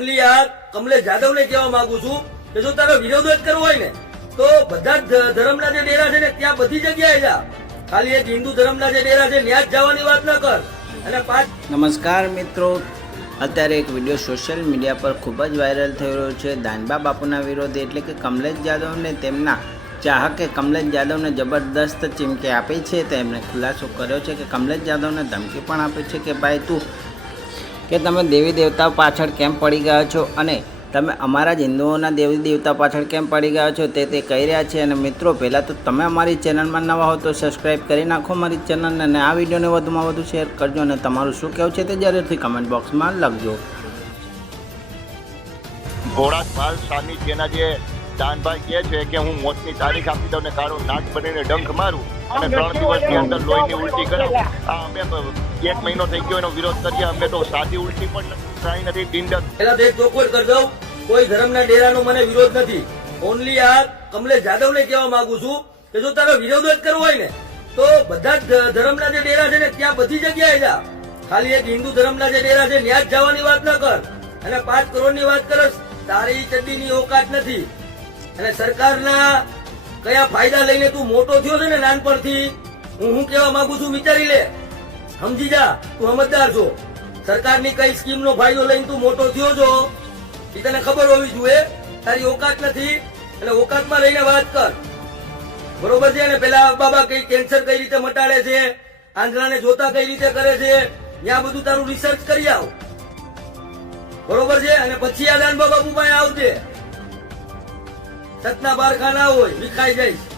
Only Jadav ને કહેવા માંગુ છું કે જો તારો વિરોધ જ કરવો હોય ને, તો બધા ધર્મના જે ડેરા છે ને, ત્યાં બધી જગ્યાએ જા. ખાલી એક હિન્દુ ધર્મના જે ડેરા છે ત્યાં જ જવાની વાત ન કર. અને પાંચ નમસ્કાર મિત્રો. અત્યારે એક વીડિયો સોશિયલ મીડિયા પર ખૂબ જ વાયરલ થઈ રહ્યો છે. દાનબા બાપુના વિરોધી એટલે કે કમલેશ જાદવને તેમના ચાહકે કમલેશ જાદવને જબરદસ્ત ચીમકી આપી છે. તેમણે ખુલાસો કર્યો છે કે કમલેશ જાદવને ધમકી પણ આપી છે કે ભાઈ તું કે તમે દેવી દેવતાઓ પાછળ કેમ પડી ગયા છો? અને તમે અમારા જ હિન્દુઓના દેવી દેવતા પાછળ કેમ પડી ગયા છો? તે તે કહી રહ્યા છે. અને મિત્રો, પહેલાં તો તમે અમારી ચેનલમાં નવા હો તો સબસ્ક્રાઈબ કરી નાખો મારી ચેનલને અને આ વિડીયોને વધુમાં વધુ શેર કરજો અને તમારું શું કહેવું છે તે જરૂરથી કમેન્ટ બોક્સમાં લખજો. ઘોડાક સ્વામી જેના જે દાનભાઈ કહે છે કે હું મોતની તારીખ આપી દઉં ને કાળો નાક બનીને ડંખ મારું અને ત્રણ દિવસની અંદર લોહીની ઉલટી કરી. આ અમે એક મહિનો થઈ ગયો એનો વિરોધ કરીએ. અમે તો સાદી ઉલટી પણ ટ્રાય નથી ડિંડર પેલા એક કરી દઉં. કોઈ ધર્મના ડેરાનો મને વિરોધ નથી. ઓનલી આ કમલેશ જાદવને કહેવા માંગુ છું કે જો તારો વિરોધ જ કરવો હોય ને તો બધા જ ધર્મના જે ડેરા છે ને ત્યાં બધી જગ્યાએ જા. ખાલી એક હિન્દુ ધર્મના જે ડેરા છે ત્યાં જ જવાની વાત ન કર. અને પાંચ કરોડની વાત કરસ તારી ચડ્ડીની ઓકાત નથી. અને સરકારના કયા ફાયદા લઈને તું મોટો થયો છે ને નાનપણથી? હું હું કહેવા માંગુ છું વિચારી લે. સમજી જા, તું સમજદાર છો. સરકારની કઈ સ્કીમ નો ફાયદો લઈને તું મોટો થયો છો? એ તને ખબર હોવી જોઈએ. તારી ઓકાત નથી, એટલે ઓકાતમાં રહીને વાત કર. બરોબર છે? અને પેલા બાબા કઈ કેન્સર કઈ રીતે મટાડે છે? આંધળાને જોતા કઈ રીતે કરે છે? ત્યાં બધું તારું રિસર્ચ કરી આવ. બરોબર છે? અને પછી આ દાન બાબા મુંબઈ આવજે. સતના બાર ખાના હોય વિખાઈ જાય.